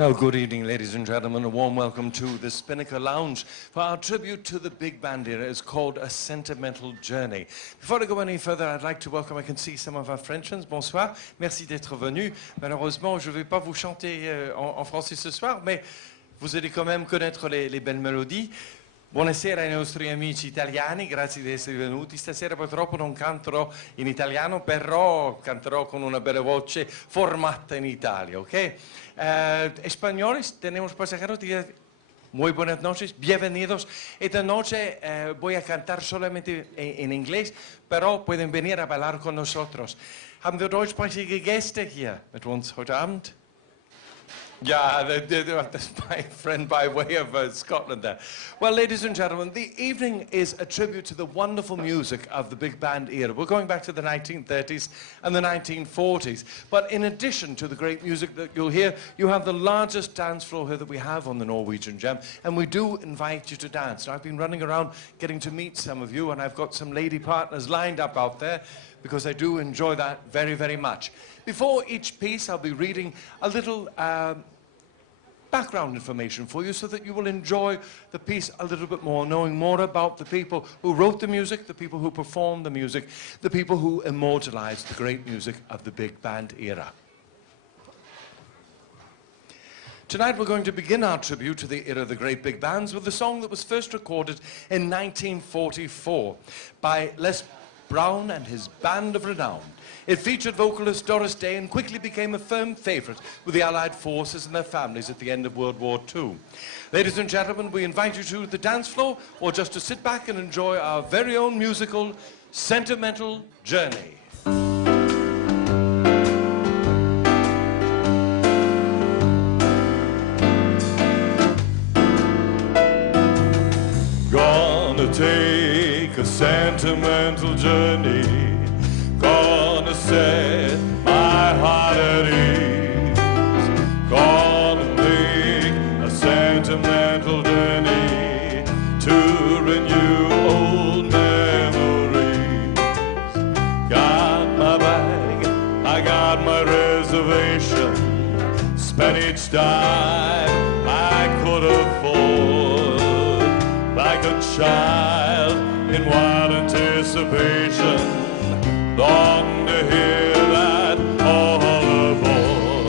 Well, good evening, ladies and gentlemen. A warm welcome to the Spinnaker Lounge for our tribute to the big band era. It's called A Sentimental Journey. Before I go any further, I'd like to welcome, I can see some of our French friends. Bonsoir, merci d'être venus. Malheureusement, je ne vais pas vous chanter en français ce soir, mais vous allez quand même connaître les belles mélodies. Buonasera ai nostri amici italiani, grazie di essere venuti. Stasera purtroppo non canterò in italiano, però canterò con una bella voce formata in Italia, ¿ok? Españoles, tenemos pasajeros, muy buenas noches, bienvenidos. Esta noche voy a cantar solamente en inglés, pero pueden venir a bailar con nosotros. Haben wir deutschsprachige Gäste hier mit uns heute Abend? Yeah, that's my friend by way of Scotland there. Well, ladies and gentlemen, the evening is a tribute to the wonderful music of the big band era. We're going back to the 1930s and the 1940s. But in addition to the great music that you'll hear, you have the largest dance floor here that we have on the Norwegian Gem, and we do invite you to dance. Now, I've been running around getting to meet some of you, and I've got some lady partners lined up out there, because I do enjoy that very, very much. Before each piece, I'll be reading a little background information for you so that you will enjoy the piece a little bit more, knowing more about the people who wrote the music, the people who performed the music, the people who immortalized the great music of the big band era. Tonight we're going to begin our tribute to the era of the great big bands with a song that was first recorded in 1944 by Les Brown and his band of renown. It featured vocalist Doris Day and quickly became a firm favorite with the Allied forces and their families at the end of World War II. Ladies and gentlemen, we invite you to the dance floor or just to sit back and enjoy our very own musical Sentimental Journey. Gonna take a sentimental journey, gonna set my heart at ease, gonna make a sentimental journey to renew old memories. Got my bag, I got my reservation, spent each dime I could afford, like a child in wild anticipation, long to hear that all aboard.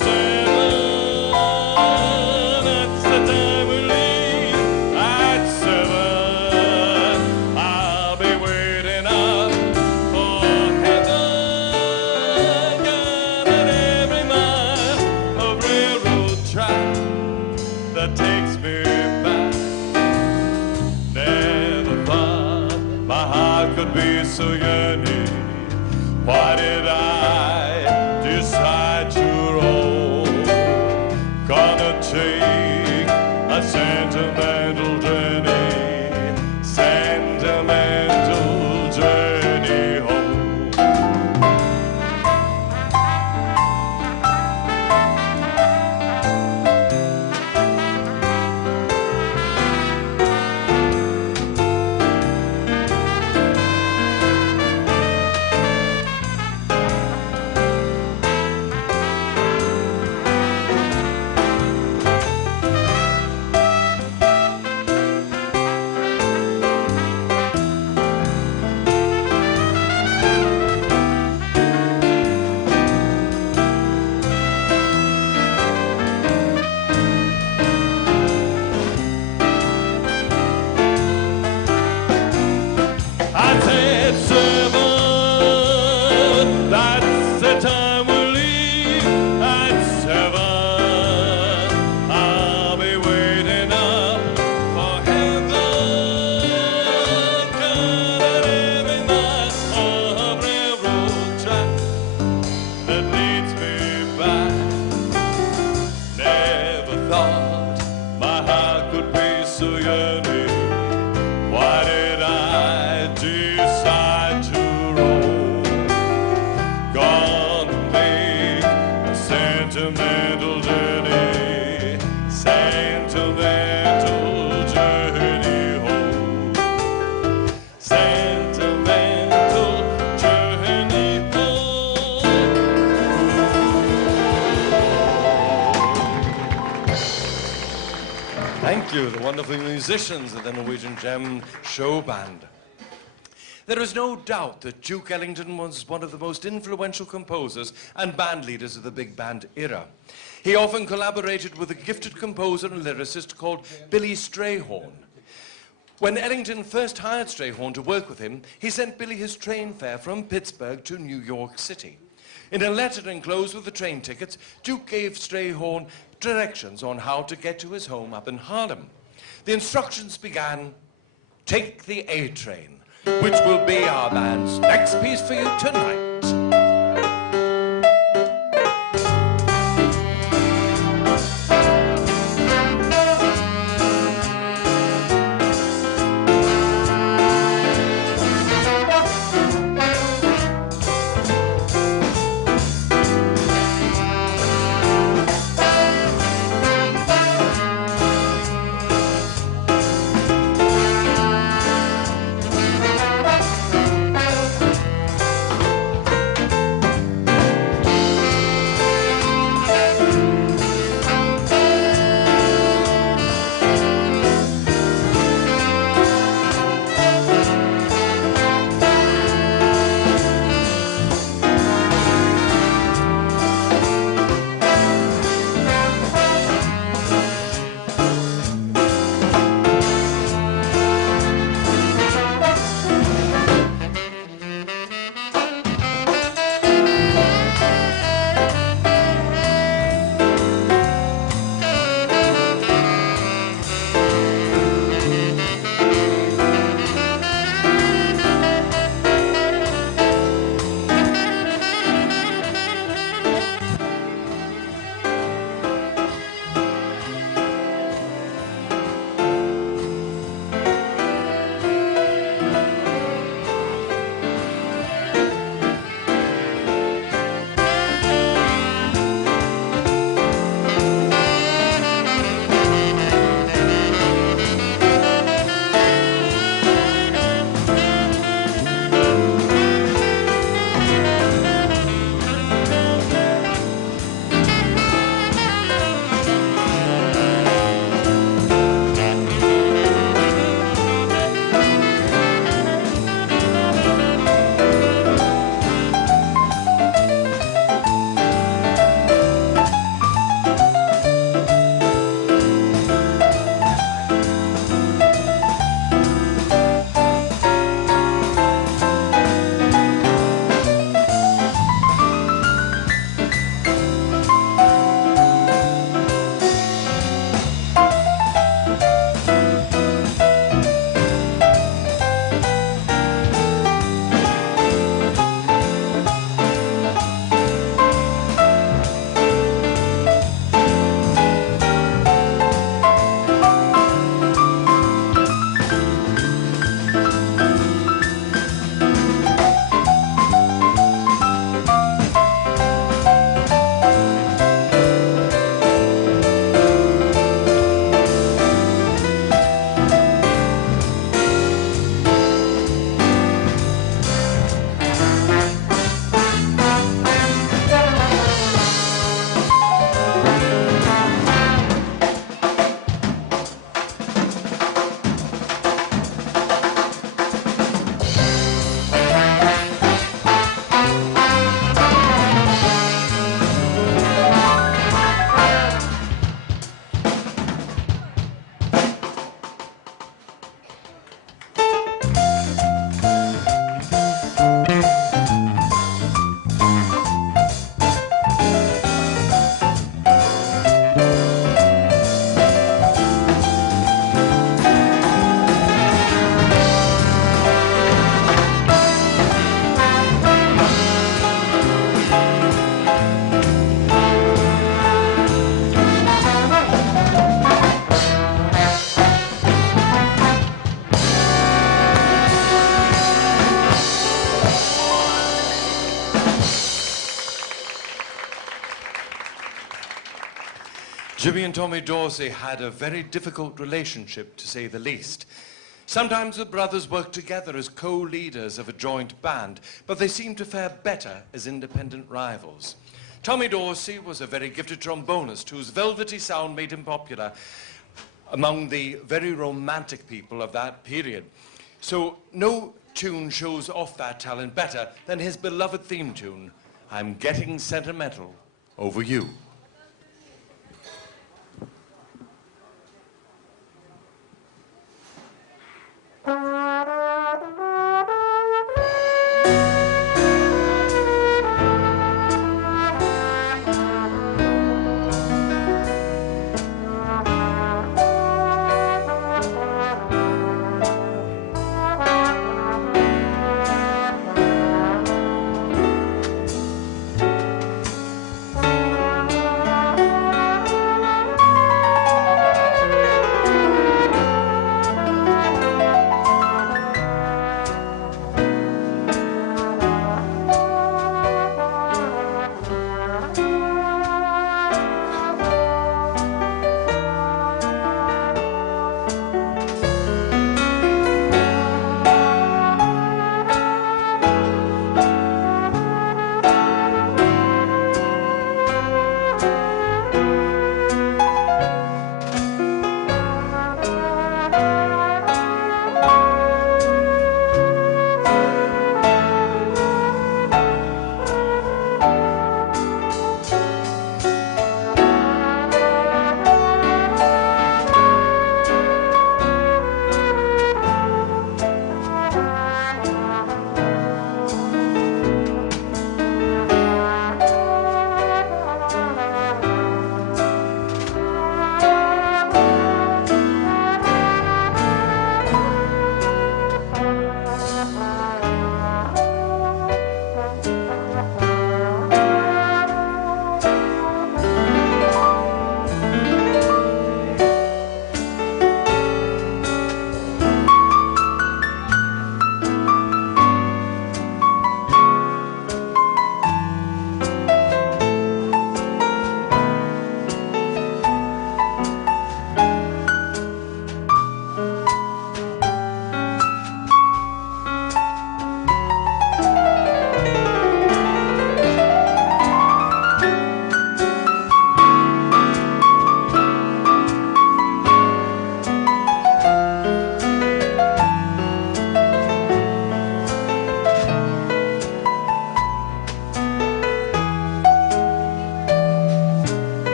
7, that's the time we leave. At 7, I'll be waiting up for heaven. Counting every mile of railroad track that takes me back. Never thought my heart could be so yearning. Why did I decide to roll? Gonna take a sentimental journey, sentimental journey home. Thank you, the wonderful musicians of the Norwegian Gem show band. There is no doubt that Duke Ellington was one of the most influential composers and band leaders of the big band era. He often collaborated with a gifted composer and lyricist called Billy Strayhorn. When Ellington first hired Strayhorn to work with him, he sent Billy his train fare from Pittsburgh to New York City. In a letter enclosed with the train tickets, Duke gave Strayhorn directions on how to get to his home up in Harlem. The instructions began, "Take the A train," which will be our band's next piece for you tonight. Jimmy and Tommy Dorsey had a very difficult relationship, to say the least. Sometimes the brothers worked together as co-leaders of a joint band, but they seemed to fare better as independent rivals. Tommy Dorsey was a very gifted trombonist whose velvety sound made him popular among the very romantic people of that period. So no tune shows off that talent better than his beloved theme tune, I'm Getting Sentimental Over You.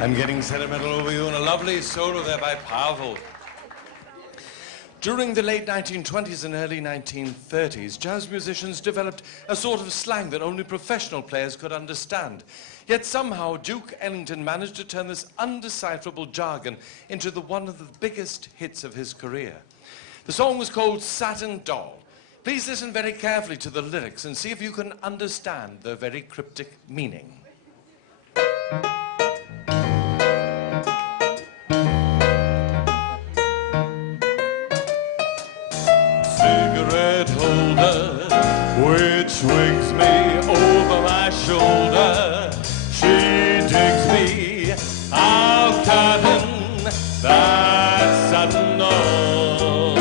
I'm Getting Sentimental Over You, and a lovely solo there by Pavel. During the late 1920s and early 1930s, jazz musicians developed a sort of slang that only professional players could understand. Yet somehow Duke Ellington managed to turn this undecipherable jargon into one of the biggest hits of his career. The song was called Satin Doll. Please listen very carefully to the lyrics and see if you can understand the very cryptic meaning. Cigarette holder, which swings me over my shoulder. She digs me, I'll cotton that satin doll.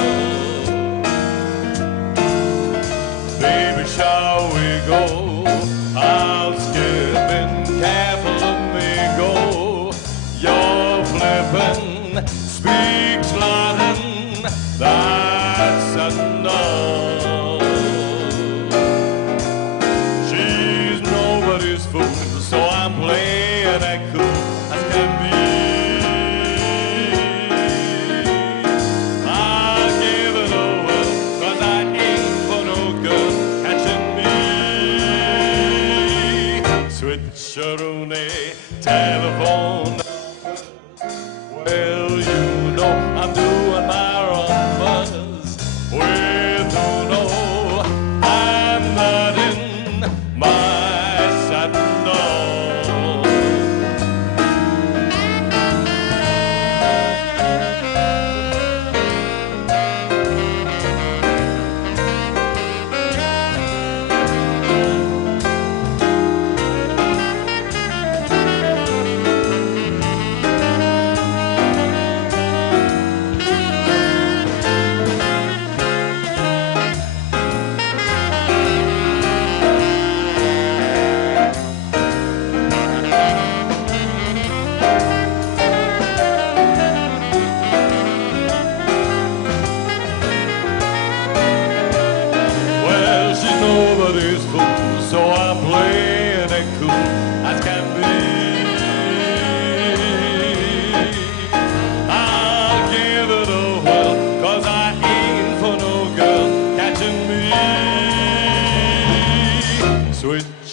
Baby, shall we go? I'll skip and careful of me.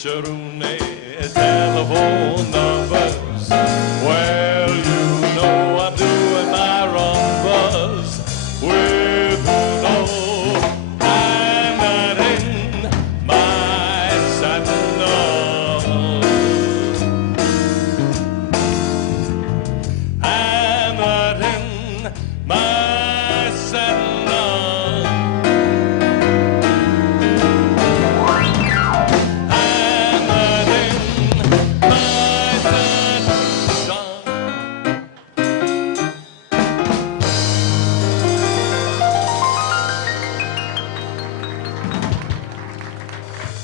Sharone, telephone numbers. Well, you know I'm doing my rumbas with no. I'm not in my satin. I'm not in my satin.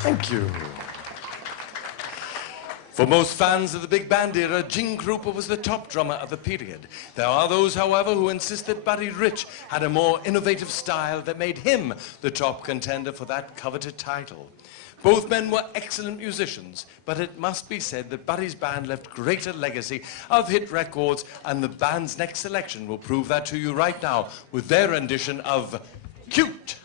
Thank you. For most fans of the big band era, Gene Krupa was the top drummer of the period. There are those, however, who insist that Buddy Rich had a more innovative style that made him the top contender for that coveted title. Both men were excellent musicians, but it must be said that Buddy's band left greater legacy of hit records, and the band's next selection will prove that to you right now with their rendition of Cute.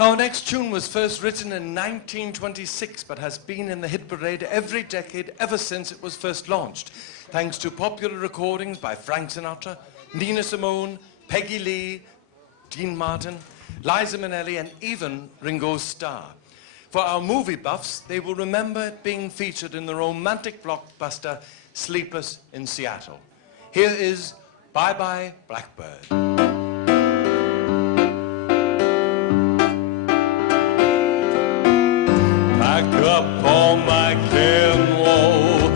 Our next tune was first written in 1926, but has been in the hit parade every decade ever since it was first launched, thanks to popular recordings by Frank Sinatra, Nina Simone, Peggy Lee, Dean Martin, Liza Minnelli, and even Ringo Starr. For our movie buffs, they will remember it being featured in the romantic blockbuster Sleepless in Seattle. Here is Bye Bye Blackbird. Pack up all my can woe,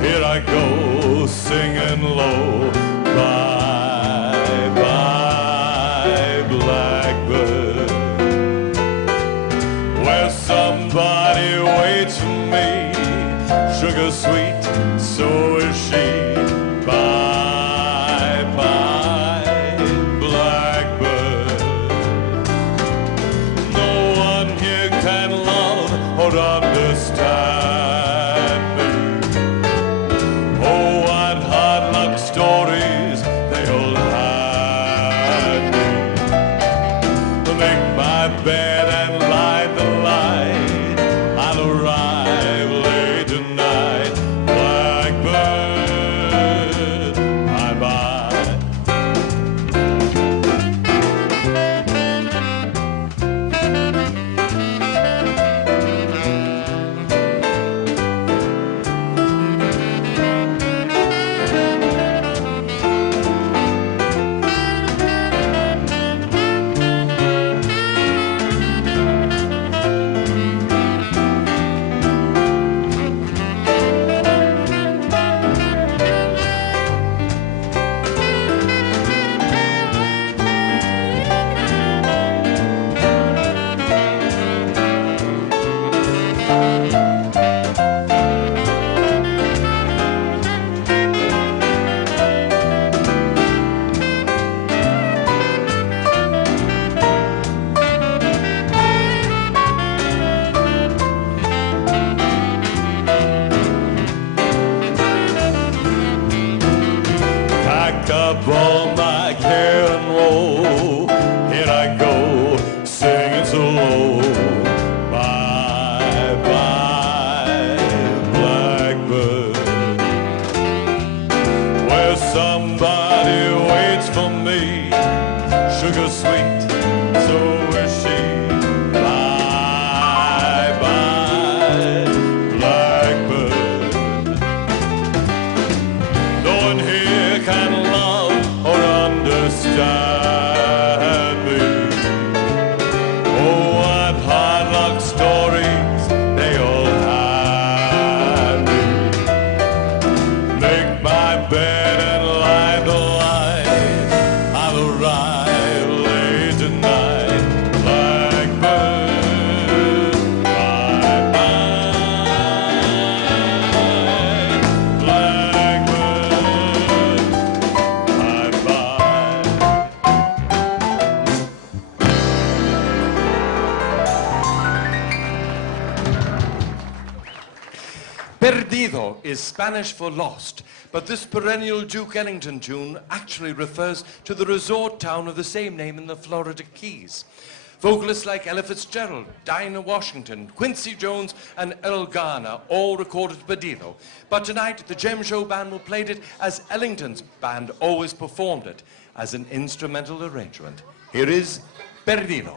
here I go singing low. Bye, bye, blackbird. Where somebody waits for me, sugar sweet, so is she. Bye, bye, blackbird. No one here can love or understand me. Oh, what hard luck stories they'll hide me. Make my bed and light the light. I'll arrive late tonight. Blackbird, bye-bye. Pack up all my care and woe, here I go singing so low. Bye, bye, blackbird. Where somebody waits for me, sugar sweet, so is she. Bye, bye, blackbird. No one here can love or understand me. Oh, what hard luck stories they all hide me. Make my bed and light the light. I'll arrive late tonight. Blackbird, bye-bye. Blackbird, bye-bye. Perdido is Spanish for lost, but this perennial Duke Ellington tune actually refers to the resort town of the same name in the Florida Keys. Vocalists like Ella Fitzgerald, Dinah Washington, Quincy Jones, and Earl Garner all recorded Perdido. But tonight, the Gem Show band will play it as Ellington's band always performed it, as an instrumental arrangement. Here is Perdido.